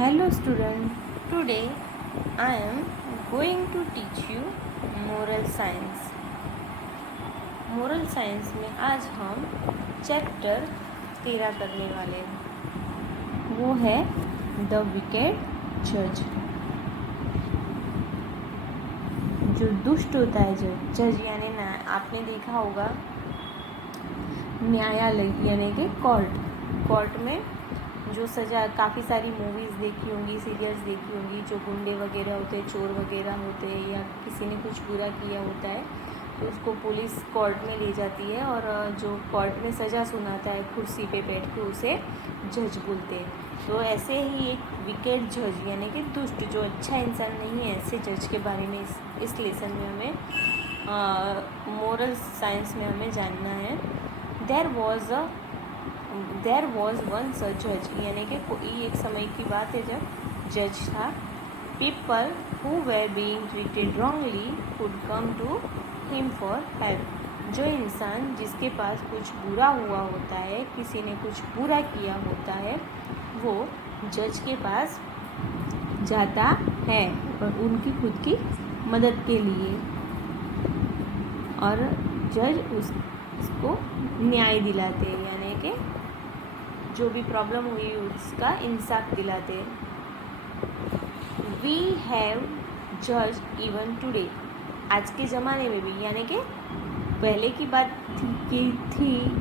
Hello student, today I am going to teach you moral science. Moral science में आज हम chapter 13 करने वाले हैं। वो है द विकेड जज। जो दुष्ट होता है जज यानी ना, आपने देखा होगा न्यायालय यानी कि कोर्ट में जो सज़ा, काफ़ी सारी मूवीज़ देखी होंगी, सीरियल्स देखी होंगी, जो गुंडे वगैरह होते हैं, चोर वगैरह होते हैं, या किसी ने कुछ बुरा किया होता है तो उसको पुलिस कोर्ट में ले जाती है और जो कोर्ट में सज़ा सुनाता है कुर्सी पे बैठ के उसे जज बोलते हैं। तो ऐसे ही एक विकेड जज यानी कि दुष्ट, जो अच्छा इंसान नहीं है, ऐसे जज के बारे में इस लेसन में हमें मोरल साइंस में हमें जानना है। देयर वॉज वन सच जज यानी कि कोई एक समय की बात है जब जज था। People who were being treated wrongly could come to him for help. जो इंसान जिसके पास कुछ बुरा हुआ होता है, किसी ने कुछ बुरा किया होता है, वो जज के पास जाता है और उनकी खुद की मदद के लिए, और जज उसको न्याय दिलाते हैं यानी कि जो भी प्रॉब्लम हुई उसका इंसाफ दिलाते हैं। वी हैव जज इवन टुडे। आज के ज़माने में भी, यानी कि पहले की बात थी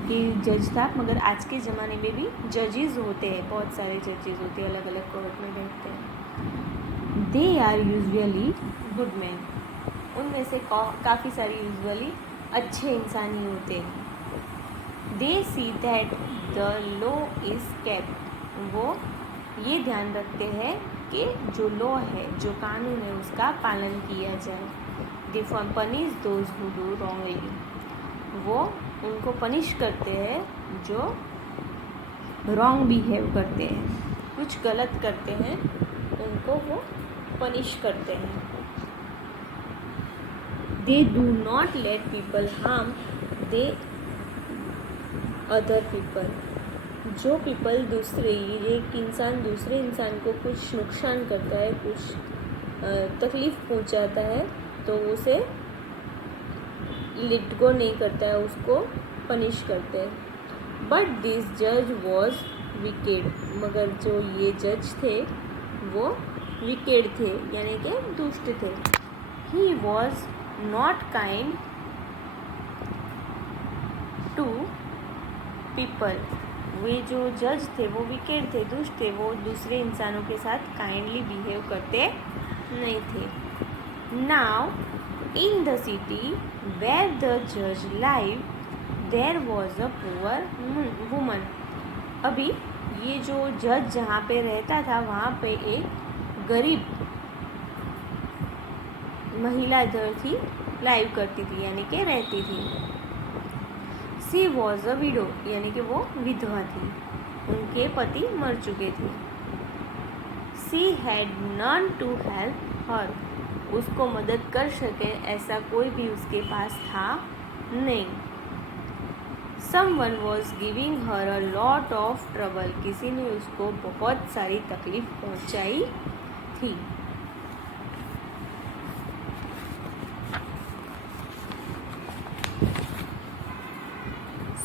कि जज था, मगर आज के ज़माने में भी जजेस होते हैं, बहुत सारे जजेस होते हैं, अलग अलग कोर्ट में बैठते हैं। They are usually good man. उनमें से काफ़ी सारे यूजुअली अच्छे इंसान ही होते हैं। They see that the law is kept. वो ये ध्यान रखते हैं कि जो लॉ है, जो कानून है, उसका पालन किया जाए। They punish those who do wrongly. वो उनको पनिश करते हैं जो रॉन्ग बिहेव करते हैं, कुछ गलत करते हैं, उनको वो पनिश करते हैं। They do not let people harm they other people. जो पीपल एक इंसान दूसरे इंसान को कुछ नुकसान करता है, कुछ तकलीफ़ पहुंचाता है, तो उसे लेट गो नहीं करता है, उसको पनिश करते हैं। बट दिस जज वॉज विकेड। मगर जो ये जज थे वो विकेड थे यानी कि दुष्ट थे। He was not kind to people. वे जो जज थे वो विकेड थे, दुष्ट थे, वो दूसरे इंसानों के साथ काइंडली बिहेव करते नहीं थे। Now in the city where the जज live there was a poor woman. अभी ये जो जज जहाँ पे रहता था वहाँ पे एक गरीब महिला जो थी लाइव करती थी यानी कि रहती थी। सी वॉज अ विडो यानी कि वो विधवा थी, उनके पति मर चुके थे। She had none to help her. उसको मदद कर सके ऐसा कोई भी उसके पास था नहीं। Someone was giving her a lot of trouble. किसी ने उसको बहुत सारी तकलीफ पहुंचाई थी।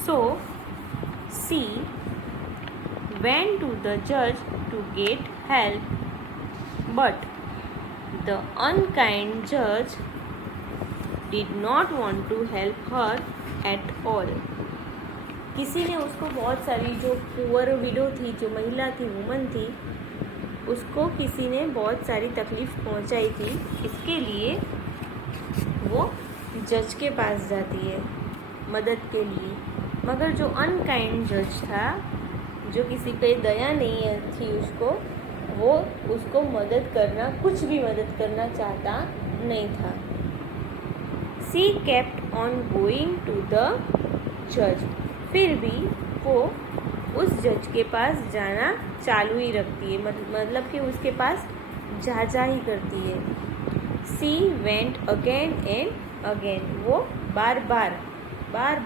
So, she went to the judge to get help, but the unkind judge did not want to help her at all. किसी ने उसको बहुत सारी, जो पुअर विडो थी, जो महिला थी, वुमन थी, उसको किसी ने बहुत सारी तकलीफ़ पहुंचाई थी। इसके लिए वो जज के पास जाती है मदद के लिए। मगर जो अनकाइंड जज था, जो किसी पे दया नहीं थी वो उसको मदद करना, कुछ भी मदद करना चाहता नहीं था। She kept on going to the जज। फिर भी वो उस जज के पास जाना चालू ही रखती है, मतलब कि उसके पास जा ही करती है। She went again and again. वो बार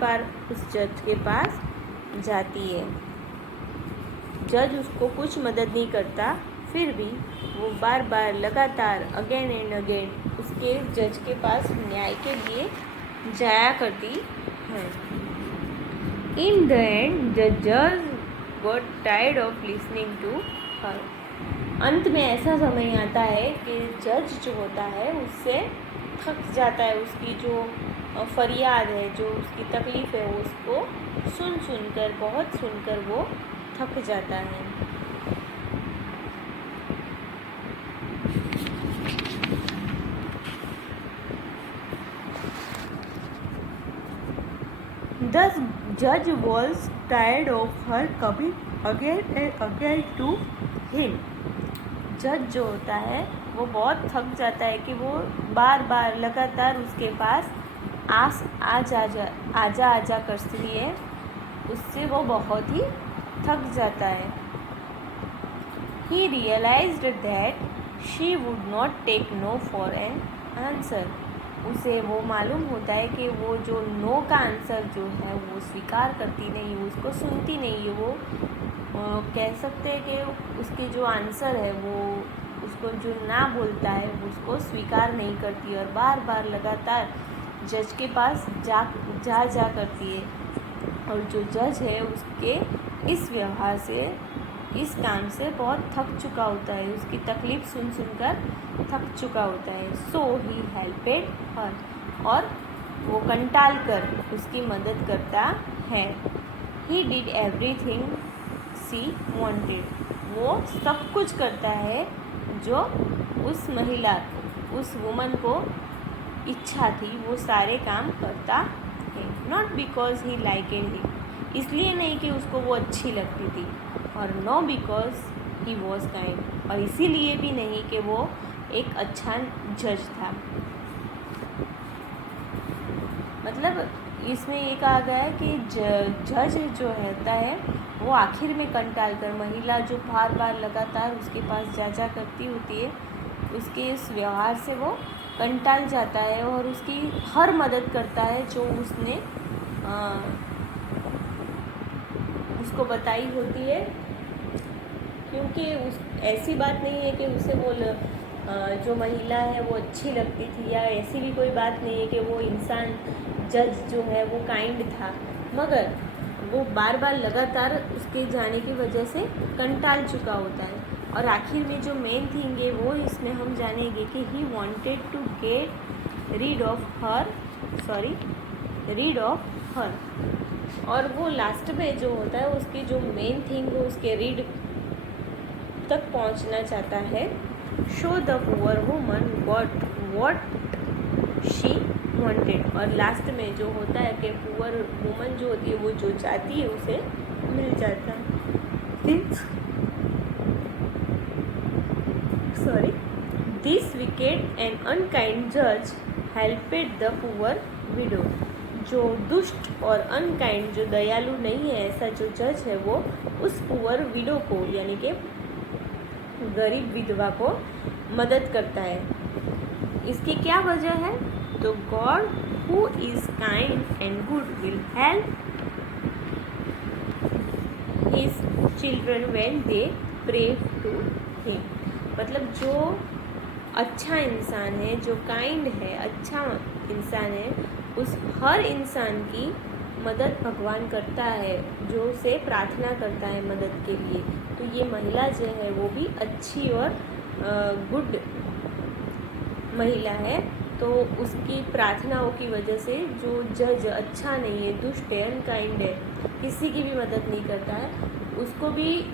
बार उस जज के पास जाती है। जज उसको कुछ मदद नहीं करता, फिर भी वो बार बार लगातार अगेन एंड अगेन उसके जज के पास न्याय के लिए जाया करती है। इन द एंड द जज got tired of listening to her. अंत में ऐसा समय आता है कि जज जो होता है उससे थक जाता है, उसकी जो फरियाद है, जो उसकी तकलीफ़ है, उसको सुनकर बहुत सुनकर वो थक जाता है। The judge was tired of her coming again and again to him. जज जो होता है वो बहुत थक जाता है कि वो बार बार लगातार उसके पास आजा करती है, उससे वो बहुत ही थक जाता है। He realized that she would not take no for an answer. उसे वो मालूम होता है कि वो जो नो का आंसर जो है वो स्वीकार करती नहीं, उसको सुनती नहीं है। वो कह सकते हैं कि उसके जो आंसर है वो उसको जो ना बोलता है उसको स्वीकार नहीं करती और बार बार लगातार जज के पास जा करती है। और जो जज है उसके इस व्यवहार से, इस काम से बहुत थक चुका होता है, उसकी तकलीफ़ सुनकर थक चुका होता है। सो ही हेल्पेड हर, और वो कंटाल कर उसकी मदद करता है। He did everything she wanted, वो सब कुछ करता है जो उस महिला को, उस वुमन को इच्छा थी, वो सारे काम करता है। Not because he liked him, इसलिए नहीं कि उसको वो अच्छी लगती थी, और no because he was kind, और इसीलिए भी नहीं कि वो एक अच्छा जज था। मतलब इसमें ये कहा गया है कि जज जो रहता है वो आखिर में कंटाल कर, महिला जो बार बार लगातार उसके पास जा करती होती है, उसके इस व्यवहार से वो कंटाल जाता है और उसकी हर मदद करता है जो उसने उसको बताई होती है। क्योंकि ऐसी बात नहीं है कि उसे वो जो महिला है वो अच्छी लगती थी, या ऐसी भी कोई बात नहीं है कि वो इंसान जज जो है वो काइंड था, मगर वो बार बार लगातार उसके जाने की वजह से कंटाल चुका होता है। और आखिर में जो मेन थिंग है वो इसमें हम जानेंगे कि he wanted to get rid of her, और वो लास्ट में जो होता है उसकी जो मेन थिंग वो उसके रीड तक पहुंचना चाहता है। Show the poor woman got what she wanted, और लास्ट में जो होता है कि पुअर वुमन जो होती है वो जो चाहती है उसे मिल जाता है। दिस विकेड एंड अनकाइंड जज हेल्पेड द पुअर विडो, जो दुष्ट और अनकाइंड, जो दयालु नहीं है ऐसा जो जज है वो उस पुअर विडो को, यानी कि गरीब विधवा को मदद करता है। इसकी क्या वजह है? तो God who is kind and good will help his children when they pray to him. मतलब जो अच्छा इंसान है, जो काइंड है, अच्छा इंसान है, उस हर इंसान की मदद भगवान करता है जो उसे प्रार्थना करता है मदद के लिए। तो ये महिला जो है वो भी अच्छी और गुड महिला है। तो उसकी प्रार्थनाओं की वजह से जो जज अच्छा नहीं है, दुष्ट है, अनकाइंड है, किसी की भी मदद नहीं करता है, उसको भी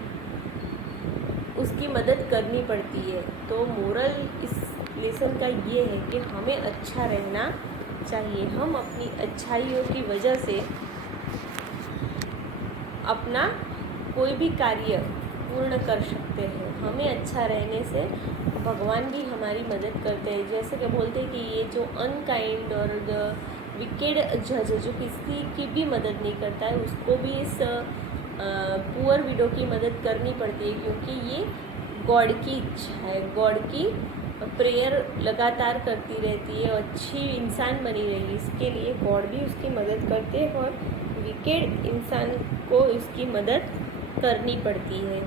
उसकी मदद करनी पड़ती है। तो मोरल इस लेसन का ये है कि हमें अच्छा रहना चाहिए। हम अपनी अच्छाइयों की वजह से अपना कोई भी कार्य पूर्ण कर सकते हैं। हमें अच्छा रहने से भगवान भी हमारी मदद करते हैं। जैसे कि बोलते हैं कि ये जो अनकाइंड और विकेड जज जो किसी की भी मदद नहीं करता है, उसको भी इस पुअर विडो की मदद करनी पड़ती है, क्योंकि ये गॉड की इच्छा है। गॉड की प्रेयर लगातार करती रहती है और अच्छी इंसान बनी रहेगी, इसके लिए गॉड भी उसकी मदद करते हैं और विकेड इंसान को इसकी मदद करनी पड़ती है।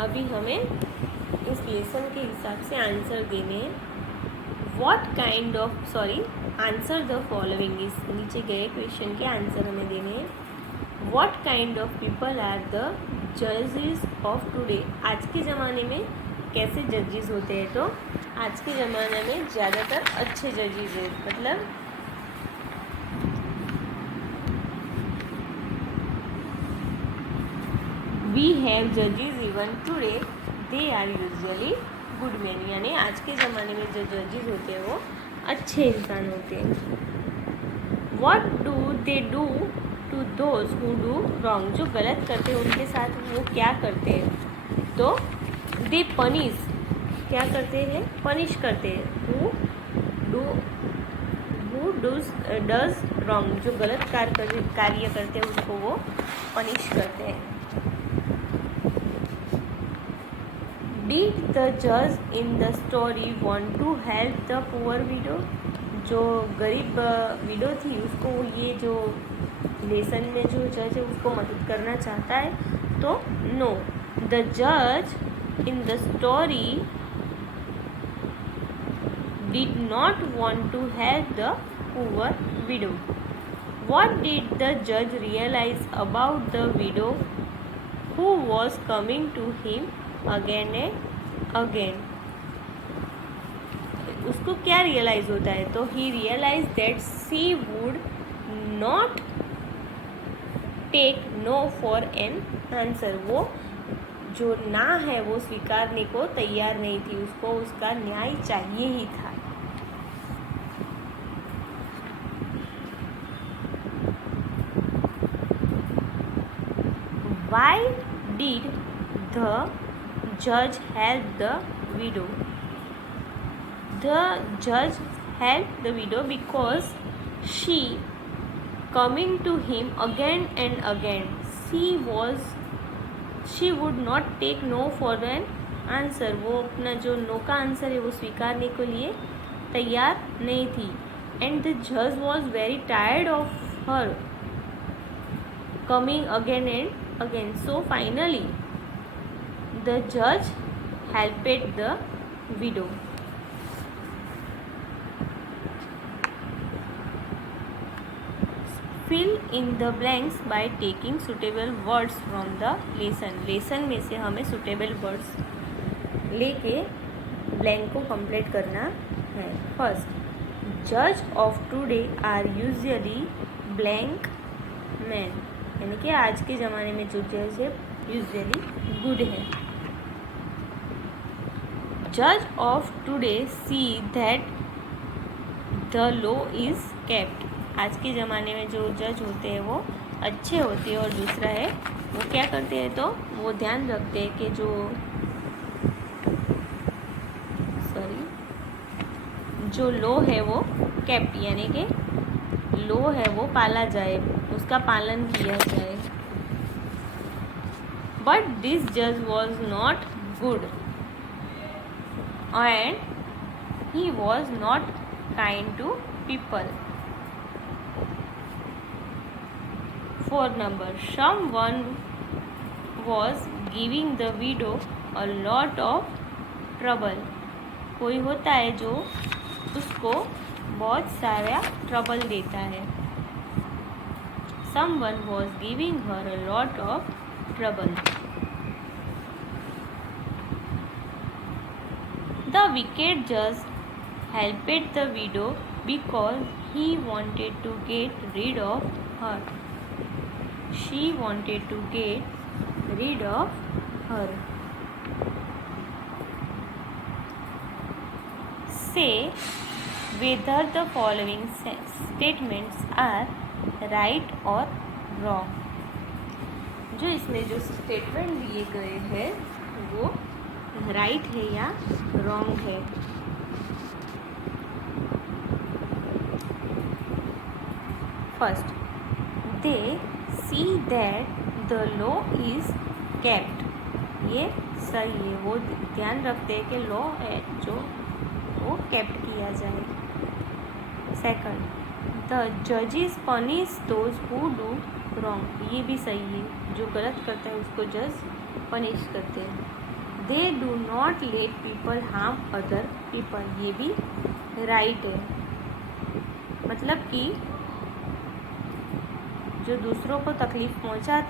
अभी हमें इस लेसन के हिसाब से आंसर देने हैं. What kind of answer the following. इस नीचे गए क्वेश्चन के आंसर हमें देने हैं. What kind of people are the जजेस ऑफ टुडे. आज के ज़माने में कैसे जजेस होते हैं? तो आज के ज़माने में ज़्यादातर अच्छे जजेस हैं. मतलब वी हैव जजेस even today, they are usually good man. यानी आज के ज़माने में जो जजेस होते हैं वो अच्छे इंसान होते हैं. What do they do to those who do wrong. जो गलत करते हैं उनके साथ वो क्या करते हैं? तो दे पनिश. क्या करते हैं? पनिश करते हैं. Who does wrong. जो गलत कार्य करते हैं उसको वो पनिश करते हैं. Did the judge in the story want to help the poor widow? जो गरीब विडो थी उसको ये जो लेसन में जो जज है उसको मदद करना चाहता है? तो नो, द जज in the story did not want to help the poor widow. What did the judge realize about the widow who was coming to him again and again? उसको क्या रियलाइज होता है? तो he realise that she would not take no for an answer. वो जो ना है वो स्वीकारने को तैयार नहीं थी. उसको उसका न्याय चाहिए ही था. Why did the judge helped the widow? The judge helped the widow because she coming to him again and again. She would not take no for an answer. वो अपना जो नो का आंसर है वो स्वीकारने के लिए तैयार नहीं थी. And the judge was very tired of her coming again and again. So finally the judge helped the widow. Fill in the blanks by taking suitable words from the lesson. Lesson में से हमें suitable words लेके blank को complete करना है. First, judge of today are usually blank men. यानी कि आज के ज़माने में जो जज है यूजुअली गुड है. Judge of today see that the law is kept. आज के ज़माने में जो जज होते हैं वो अच्छे होते हैं. और दूसरा है वो क्या करते हैं? तो वो ध्यान रखते हैं कि जो लॉ है वो केप्ट यानी कि लॉ है वो पाला जाए, उसका पालन किया जाए. बट दिस जज was not good and he was not kind to people. 4 number, someone was giving the widow a lot of trouble. कोई होता है जो उसको बहुत सारा ट्रबल देता है. Someone was giving her a lot of trouble. The wicked judge helped the widow because he wanted to get rid of her. She wanted to get rid of her. Say whether the following statements are right or wrong. जो इसमें जो statement दिए गए हैं वो right है या wrong है. First, they see that the law is kept. ये सही है. वो ध्यान रखते हैं कि लॉ है जो वो केप्ट किया जाए. सेकंड, द जजेस punish those who do wrong. ये भी सही है. जो गलत करता है उसको जज पनिश करते हैं. They do not let people harm other people, ये भी राइट है। मतलब कि जो दूसरों को तकलीफ पहुंचाते